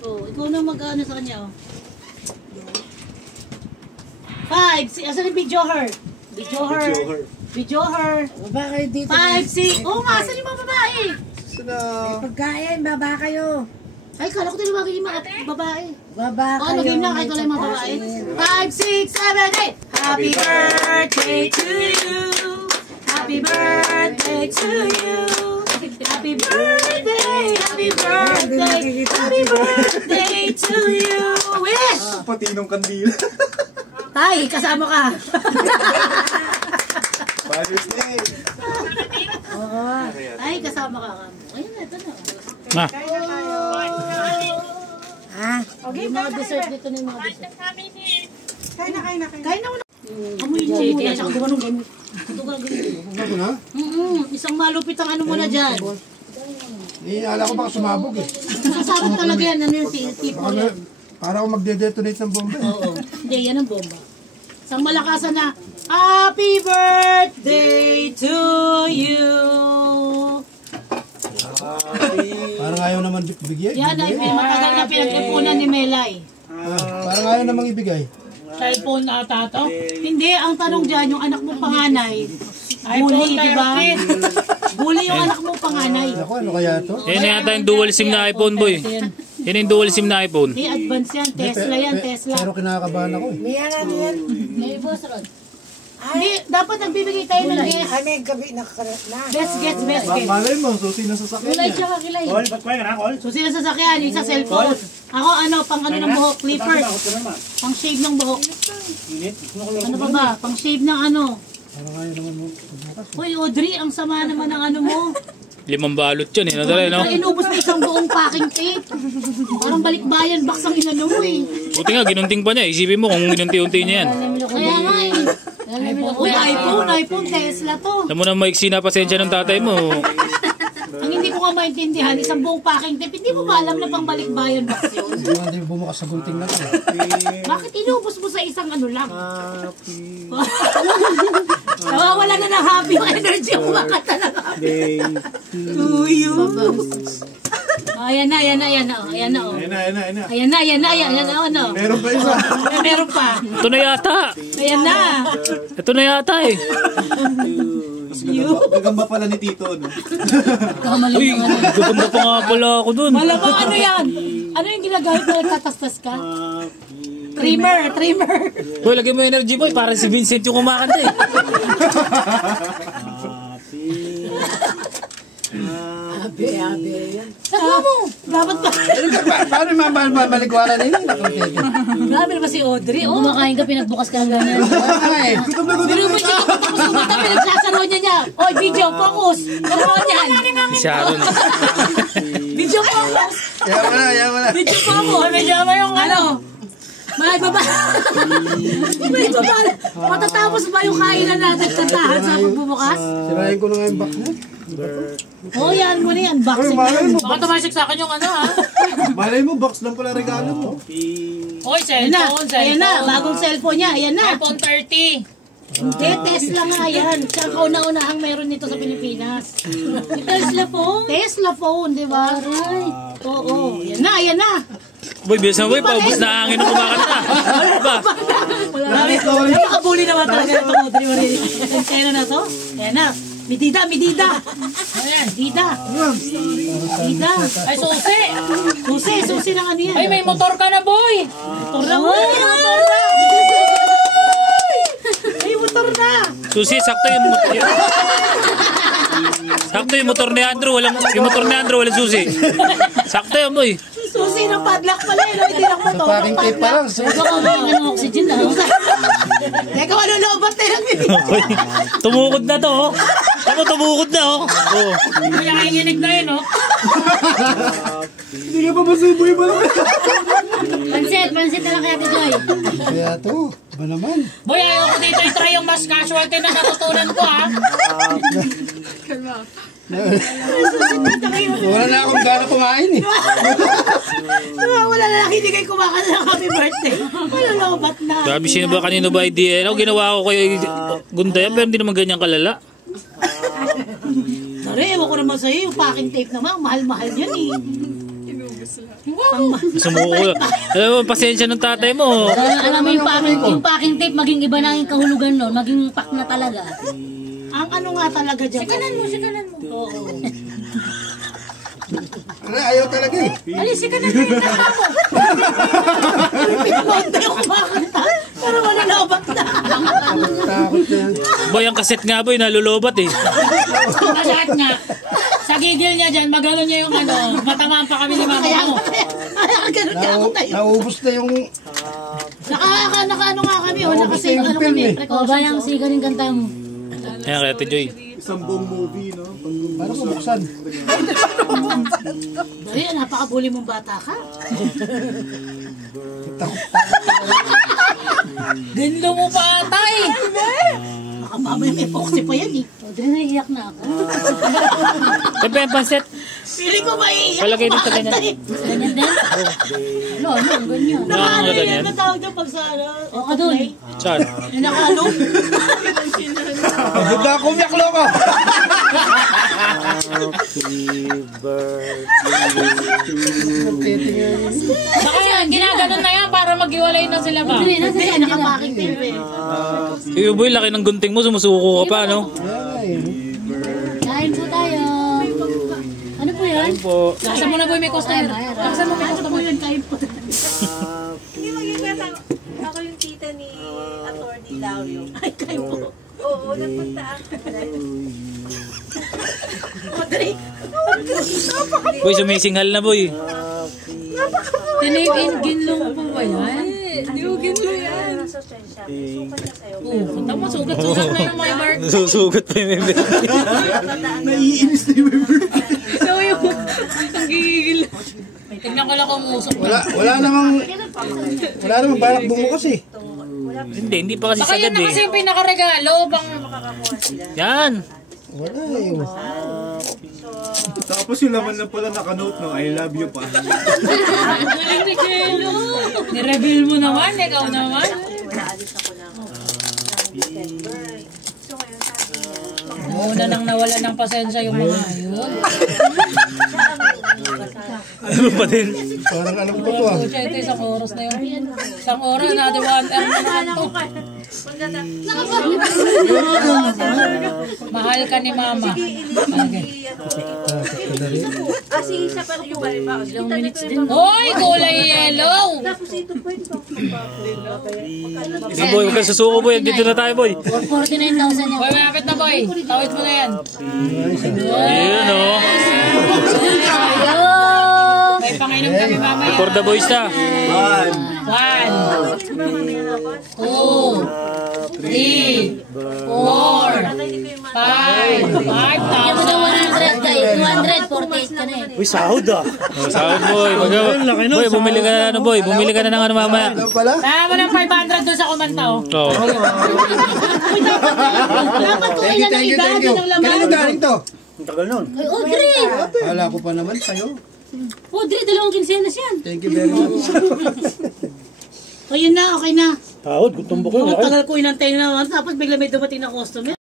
Oh, ikaw na mag-ano sa kanya, oh. 5, asan yung video her? Video her. Video her. Baba kayo dito. 5, 6. Oo nga, asan yung mga babae? May pagkain, baba kayo. Ay, kala ko tinawagin yung mga babae. Baba kayo. Oh, nag-game na, kahit wala yung mga babae. 5, 6, 7, 8. Happy birthday to you. Happy birthday to you. Happy birthday, happy birthday, happy birthday to you. Wish! Patinong kandila. Tay, kasama ka. Father's Day. Oo. Ay, kasama ka. Ayun na, ito na. Ma. Ah, Okay, mga dessert dito na yung mga dessert. kain na. Kain na mo na. Amoy mo muna, tsaka gumanong gamit. Ito ka ganito. Isang malupit ang ano mo na dyan. Ala ko baka sumabog eh. Sasabog talaga yan, ano yung tipo yan. Para ako magde-detonate ng bomba eh. Oo, hindi, yan ang bomba. Isang malakasan na, Happy birthday to you. Parang ayaw naman bigyan. Yan ay matagal na pinag-ipunan ni Melay. Parang ayaw namang ibigay. Cellphone na tato? Hindi, ang tanong dyan, yung anak mong panganay. Bully, di ba? Bully yung anak mong panganay. Ako, ano kaya to? Yan yata yung dual SIM na iPhone, boy. Yan yung dual SIM na iPhone. May advance yan, Tesla yan, Tesla. Pero kinakabahan ako eh. Ano yan? May boss Rod. Hindi, dapat nagbibigay tayo ng best. Ay, may gabi nakakarap na. Best gets, best gets. Malay mo, susi na sasakyan Kulay niya. siya kakilay. Kol, ba't kaya na, Kol? Susi na sasakyan, yung sa cellphone. Ako ano, pang ano ng buhok, clippers. Pang shave ng buhok. Ano pa ba? Pang shave ng ano. Parang ayaw naman mo. Uy, Audrey, ang sama naman ng ano mo. 5 balot yun, eh. Nadala, no? Inubos mo isang buong packing tape. Parang balikbayan, box ang inano mo eh. Buti nga, ginunting pa niya. Isipin mo kung ginunti-unti niya yan. Kaya nga eh. Uy, iPhone, Tesla to. Alam mo na maiksi na pasensya ng tatay mo. Ang hindi ko nga maintindihan, isang buong packing tape, hindi mo ba alam na pang balikbayan box yun? Hindi naman din bumukas sa gunting na to. Bakit inubos mo sa isang ano lang? Nawawala na ng happy yung energy yung kumakanta ng happy. To you. Ayan na. Ayan na. Ano? Meron pa isa. Meron pa. Ito na yata. Ayan na. Ito na yata, eh. Gagamba pala ni Tito, no? Uy, gagamba pa nga pala ako dun. Malamang ano yan? Ano yung ginagamit na nagtatastas ka? Trimmer. Boy, lagyan mo energy, boy. Para si Vincent yung kumakanta, eh. Abe yan. Saka mo. Dapat ba? Paano maligwala na yun? Grabe na ba si Audrey? Oh, kumakain ka, pinagbukas ka ng ganyan. Pero ba siya tapos kumata, pinagsasaro niya. Oy, video, focus. Karoon yan. Sharon. Video, focus. Yaman na. Video, focus. Medyo mo yung ano. May baba. Matatapos ba yung kainan natin kantahan sa pagbubukas? Sirahin ko na nga yung box na. Oh, yan mo na yan. Boxing. Baka tumasik sa akin yung ano ha. Malay mo, box lang pala regalo mo. Oy, cellphone. Ayan na, bagong cellphone niya. Ayan na. iPhone 30. Hindi, Tesla nga yan. Siya ang kauna-unahang meron nito sa Pilipinas. Tesla phone? Tesla phone, di ba? Oo. Ayan na. Boy, bilis na, boy. Paubos na hangin ng kumakanta. Diba? Wala. Nakabuli naman talaga ito. Kaya na to? Ayan na. Medida. Ayan, medida. Ay, susi. Susi ng ano yan. Ay, may motor ka na, boy. Motor na. May motor na. Susi, sakto yung motor. Sakto yung motor ni Andrew. Yung motor ni Andrew, walang susi. Sakto yun, boy. Susi ng padlock pala yun. Hindi lang motor. Sa packing tape pa lang. Ng oxygen na. Teka, ano lobat na yan? Tumukod na to, oh. Ako, tumukod na, oh. Oh. May nakikinig na yun, oh. Hindi ka pa masuboy ba lang? Pansit na lang kaya Joy. Kaya to, ba naman? Boy, ayaw ko dito i-try yung mas casualty na natutunan ko, ha. Wala na akong gana kumain eh. Wala na lang, hindi kayo kumakanta ng happy birthday. Wala lobat na. Grabe, sino ba, kanino ba idea? Ako, ginawa ko kay Gundaya, pero hindi naman ganyan kalala. Tari, ewan ko naman sa'yo, yung packing tape naman, mahal-mahal yan eh. Sumuko. Alam mo, pasensya ng tatay mo. Alam mo yung packing tape, maging iba na yung kahulugan nun. Maging pack na talaga. Ang ano nga talaga dyan. Sikanan mo. Oo. Ayaw talaga eh. Ali, sikanan mo yung kasama. Pinamanda yung kumakanta. Pero wala na ubat na. Takot na yan. Boy, ang kaset nga boy, nalulobat eh. Lahat nga. Sa gigil niya dyan, magano niya yung ano, matamaan pa kami ni mama mo. Kaya ganun ka ako tayo. Naubos na yung... Naka-ano nga kami. Nakasave ano film kami. eh. O, bayang sigarin kanta mo. Ayan, kaya Ate Joy. Isang buong movie, no? Parang mabuksan. Dali, napakabuli mong bata ka. Ginlo mo pa atay. Baka mamaya may foxy pa yan eh. O, dali naiiyak na ako. Siyempre, yung panset. Feeling ko maiiyak. Palagay dito ganyan. Ganyan din? Ano, ganyan. Ano na ganyan? Ano tawag doon pag sa ano? O, ka dun. Saan? Yung nakalo? Pagod na ako, umiyak loko. Baka yan, ginaganon na yan para maghiwalay na sila ba? Dali, nasa Hindi, saan nila? nakapaking tape eh. Iyo boy, laki ng gunting mo, sumusuko ka pa, no? Kain po tayo. Ano po yan? Po. Nasa mo na boy, may customer. Nasa mo may Ano customer. po yun, kain po. Hindi magiging ako yung tita ni Atty. Laurio. Ay, kain po. Oo, nagpunta ako. Madali. Boy, sumisinghal na boy. Ginlo mo pa ba yan? Hindi ko ginlo yan. Nasa trend shop. Sukat na sa'yo. Oo, punta mo, sugat-sugat na yung mga mark. Susugot pa yung member. Naiinis na yung member. So yung, ang gigil. Tignan ko lang kung usok. Wala namang balak bumukas eh. Hindi pa kasi Baka yan sagad na kasi eh. yung pinakaregalo. Bang Yan. Wala eh. Tapos yung laman na pala nakanote, no? I love you pa. galing ni Jello. Ni-reveal mo naman, ikaw naman. Wala alis ako ng December. So ngayon sabi niya, Muna nang nawala ng pasensya yung mga yun. Ano pa din? Parang alam ko to ah. Pucha, ito isang oras na yun. Isang oras na, di 1 hour na naman to. Mahal ka ni mama. Okay. si isa pa yung bariba. Ilang minutes din. Hoy, kulay yellow! Tapos ito po ito. Sige boy, huwag kang susuko boy. Dito na tayo boy. 49,000 yan. Boy, malapit na boy. Tawid mo na yan. Ayun oh. May pangainom kami mamaya. For the boys na. 1, 2, 3, 4, 5. 5,000. Kaya mo daw 100 kayo. 248 ka na eh. Uy, sahod ah. Oh, sahod boy. Boy, bumili ka na ano boy. Bumili ka na ng ano mamaya. Ano pala? Tama ng 500 doon sa kumanta oh. Oo. Dapat kung ilan ang iba, din ang laman. Kailan galing to? Ang tagal nun. Ay, Audrey! Kala ko pa naman sa'yo. Audrey, dalawang kinsenas yan. Thank you very much. O yun na, okay na. Sahod, gutom ko. Ang tagal ko inantay na naman, tapos bigla may dumating na customer.